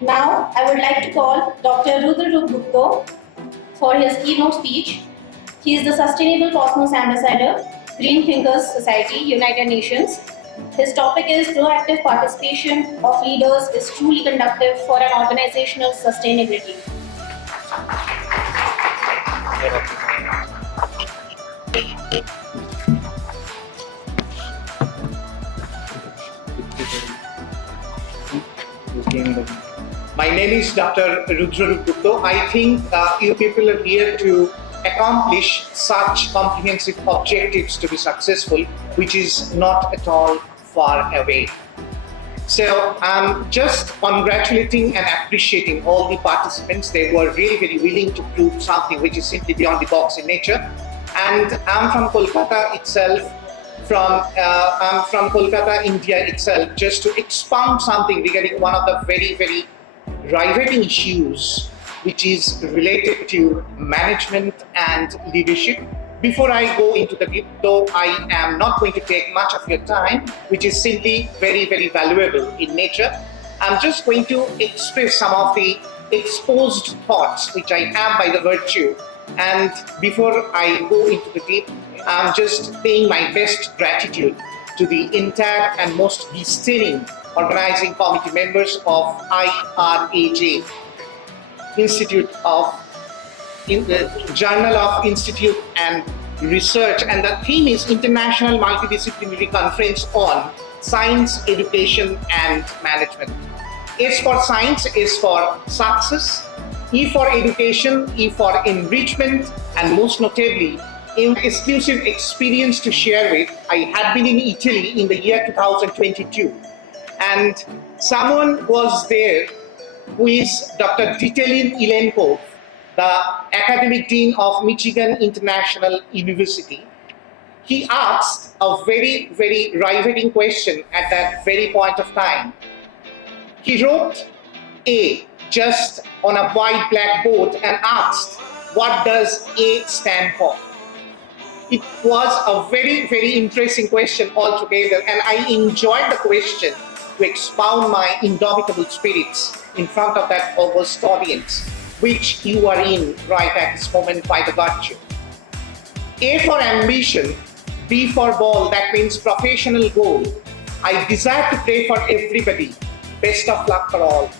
Now, I would like to call Dr. Rudrarup Gupta for his keynote speech. He is the Sustainable Cosmos Ambassador, Green Thinkers Society, United Nations. His topic is proactive participation of leaders is truly conducive for an organizational sustainability. My name is Dr. Rudrarup Gupta. I think you people are here to accomplish such comprehensive objectives to be successful, which is not at all far away. So I'm just congratulating and appreciating all the participants. They were really very willing to prove something which is simply beyond the box in nature. And I'm from Kolkata itself, I'm from Kolkata, India itself, just to expound something regarding one of the very, very riveting issues which is related to management and leadership. Before I go into the deep, though I am not going to take much of your time, which is simply very, very valuable in nature, I'm just going to express some of the exposed thoughts which I have by the virtue. And before I go into the deep, I'm just paying my best gratitude to the entire and most discerning organizing committee members of IRAJ, in the Journal of Institute and Research, and the theme is International Multidisciplinary Conference on Science, Education and Management. S for science, S for success, E for education, E for enrichment, and most notably, in exclusive experience to share with, I had been in Italy in the year 2022, and someone was there who is Dr. Vitalin Ilenkov, the academic dean of Michigan International University. He asked a very, very riveting question at that very point of time. He wrote A just on a white blackboard and asked, what does A stand for? It was a very, very interesting question altogether, and I enjoyed the question to expound my indomitable spirits in front of that august audience, which you are in right at this moment by the virtue. A for ambition, B for ball, that means professional goal. I desire to pray for everybody. Best of luck for all.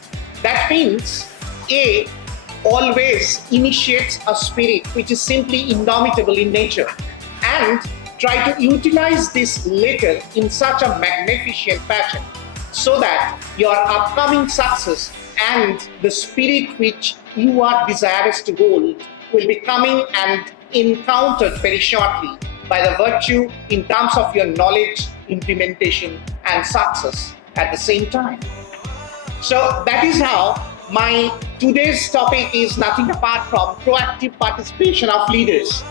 That means A always initiates a spirit which is simply indomitable in nature, and try to utilize this later in such a magnificent fashion so that your upcoming success and the spirit which you are desirous to hold will be coming and encountered very shortly by the virtue in terms of your knowledge, implementation, and success at the same time. So that is how my today's topic is nothing apart from proactive participation of leaders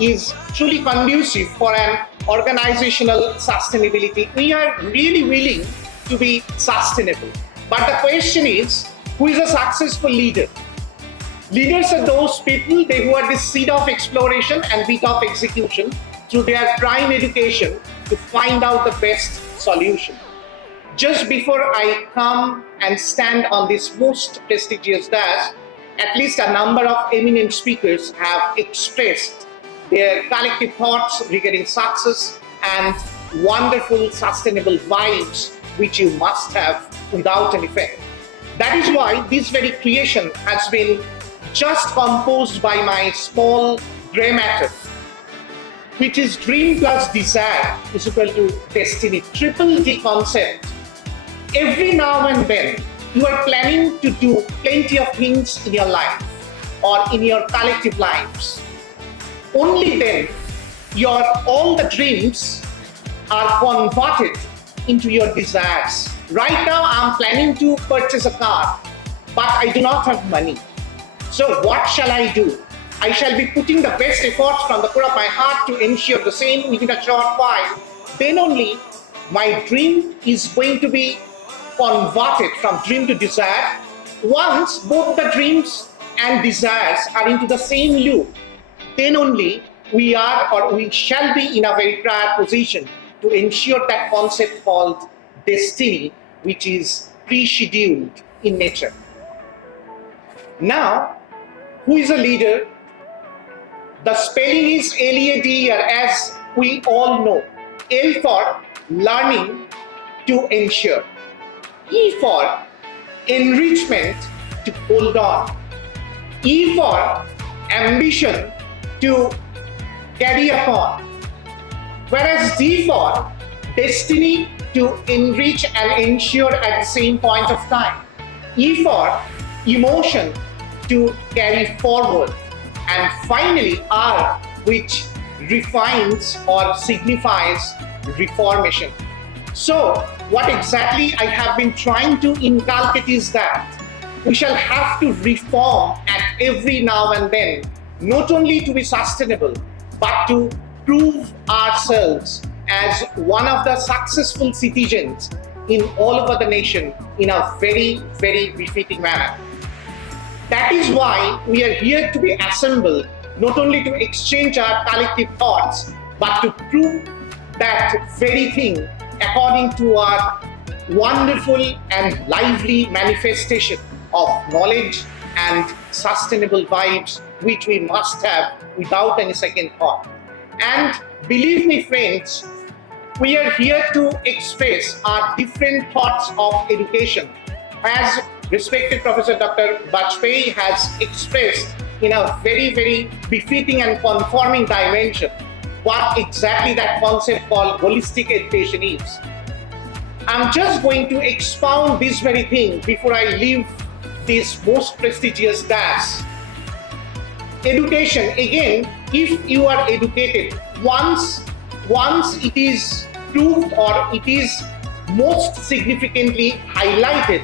is truly conducive for an organizational sustainability. We are really willing to be sustainable. But the question is, who is a successful leader? Leaders are those people who are the seed of exploration and bit of execution through their prime education to find out the best solution. Just before I come and stand on this most prestigious dais, at least a number of eminent speakers have expressed their collective thoughts regarding success and wonderful sustainable vibes which you must have without any fail. That is why this very creation has been just composed by my small grey matter, which is dream plus desire is equal to destiny. Triple D concept. Every now and then, you are planning to do plenty of things in your life or in your collective lives. Only then, all the dreams are converted into your desires. Right now, I'm planning to purchase a car, but I do not have money. So what shall I do? I shall be putting the best efforts from the core of my heart to ensure the same within a short while. Then only my dream is going to be converted from dream to desire. Once both the dreams and desires are into the same loop, then only we shall be in a very prior position to ensure that concept called destiny, which is pre-scheduled in nature. Now, who is a leader? The spelling is LEADER, as we all know. L for learning to ensure. E for enrichment to hold on. E for ambition to carry upon. Whereas D for destiny to enrich and ensure at the same point of time. E for emotion to carry forward. And finally R, which refines or signifies reformation. So what exactly I have been trying to inculcate is that we shall have to reform at every now and then, not only to be sustainable, but to prove ourselves as one of the successful citizens in all over the nation in a very, very befitting manner. That is why we are here to be assembled, not only to exchange our collective thoughts, but to prove that very thing according to our wonderful and lively manifestation of knowledge and sustainable vibes, which we must have without any second thought. And believe me, friends, we are here to express our different thoughts of education, as respected Professor Dr. Bajpayee has expressed in a very, very befitting and conforming dimension what exactly that concept called holistic education is. I'm just going to expound this very thing before I leave this most prestigious task. Education, again, if you are educated, once it is proved or it is most significantly highlighted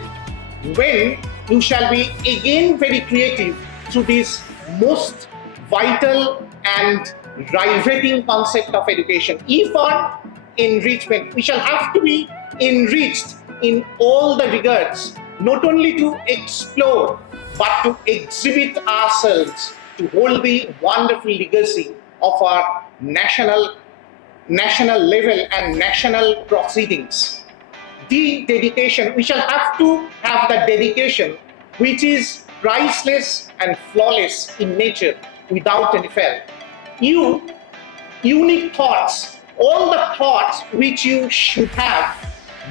when you shall be again very creative through this most vital and riveting concept of education. E for enrichment. We shall have to be enriched in all the regards, not only to explore, but to exhibit ourselves, to hold the wonderful legacy of our national level and national proceedings. The dedication, we shall have to have the dedication which is priceless and flawless in nature without any fail. Unique thoughts, all the thoughts which you should have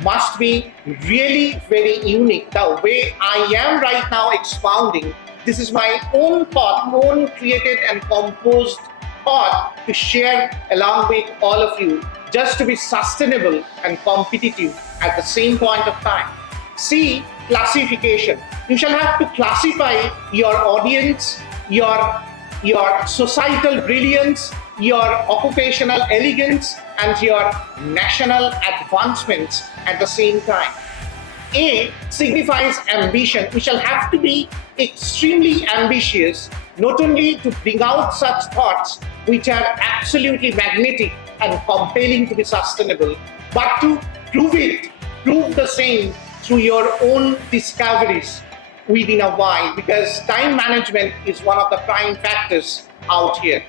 must be really very unique. The way I am right now expounding, this is my own thought, own created and composed thought to share along with all of you, just to be sustainable and competitive at the same point of time. C, classification. You shall have to classify your audience, your societal brilliance, your occupational elegance, and your national advancements at the same time. A signifies ambition. We shall have to be extremely ambitious, not only to bring out such thoughts which are absolutely magnetic and compelling to be sustainable, but to prove the same through your own discoveries within a while, because time management is one of the prime factors out here.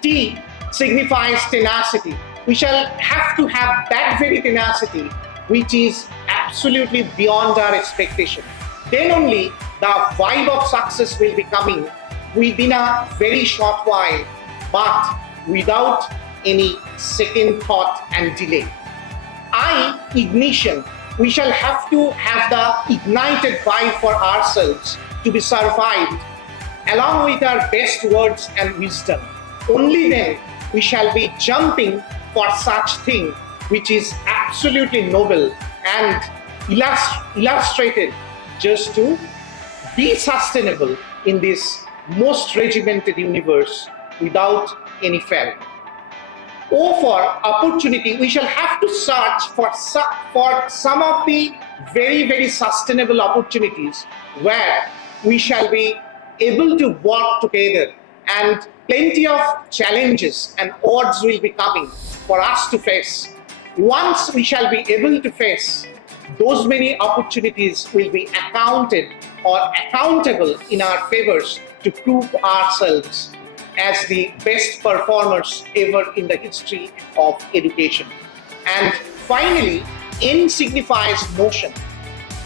T signifies tenacity. We shall have to have that very tenacity which is absolutely beyond our expectation. Then only the vibe of success will be coming within a very short while, but without any second thought and delay. I, ignition. We shall have to have the ignited vibe for ourselves to be survived along with our best words and wisdom. Only then we shall be jumping for such thing which is absolutely noble and illustrated just to be sustainable in this most regimented universe without any fail. O for opportunity. We shall have to search for some of the very, very sustainable opportunities where we shall be able to work together, and plenty of challenges and odds will be coming for us to face. Once we shall be able to face, those many opportunities will be accounted or accountable in our favors to prove ourselves as the best performers ever in the history of education. And finally, N signifies notion.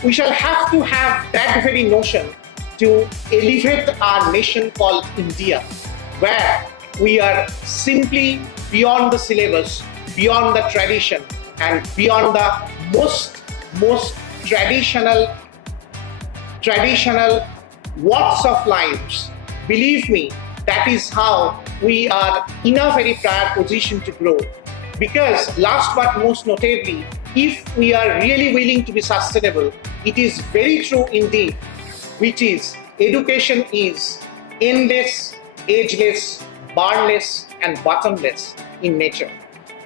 we shall have to have that very notion to elevate our nation called India, where we are simply beyond the syllabus, beyond the tradition, and beyond the most traditional walks of lives. Believe me, that is how we are in a very prior position to grow. Because last but most notably, if we are really willing to be sustainable, it is very true indeed, which is education is endless, ageless, barnless, and bottomless in nature.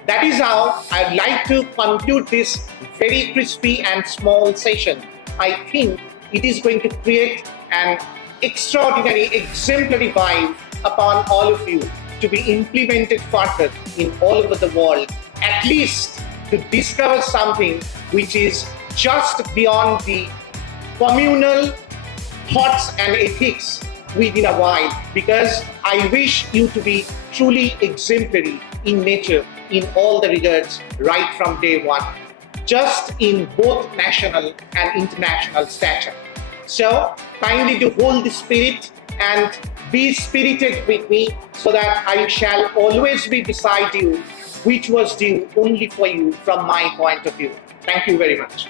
That is how I'd like to conclude this very crispy and small session. I think it is going to create an extraordinary, exemplary vibe upon all of you to be implemented further in all over the world, at least to discover something which is just beyond the communal thoughts and ethics within a while, because I wish you to be truly exemplary in nature in all the regards right from day one, just in both national and international stature. So kindly to hold the spirit and be spirited with me so that I shall always be beside you, which was due only for you from my point of view. Thank you very much.